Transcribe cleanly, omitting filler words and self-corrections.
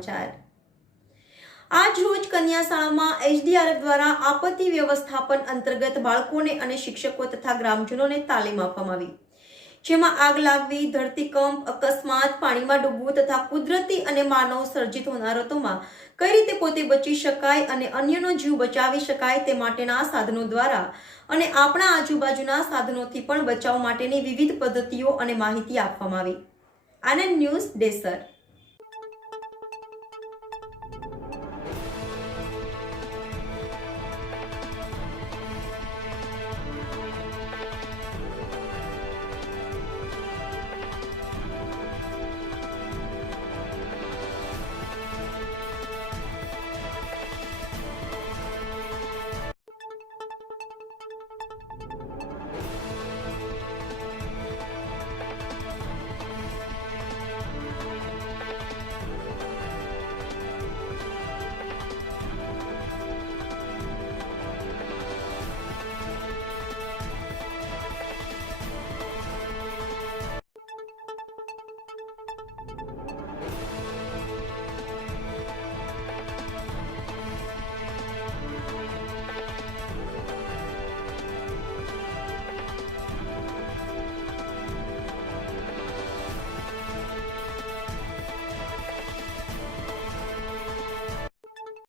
સમાચાર। આજ રોજ કન્યા શાળામાં એસડીઆરએફ દ્વારા આપત્તિ વ્યવસ્થાપન અંતર્ગત બાળકોને અને શિક્ષકો તથા ગ્રામજનોને તાલીમ આપવામાં આવી, જેમાં આગ લાગવી, ધરતીકંપ, અકસ્માત, પાણીમાં ડૂબવું તથા કુદરતી અને માનવ સર્જિત હોનારતોમાં કઈ રીતે પોતે બચી શકાય અને અન્યનો જીવ બચાવી શકાય તે માટેના સાધનો દ્વારા અને આપણા આજુબાજુના સાધનોથી પણ બચાવ માટેની વિવિધ પદ્ધતિઓ અને માહિતી આપવામાં આવી। આનંદ ન્યૂઝ, ડેસર।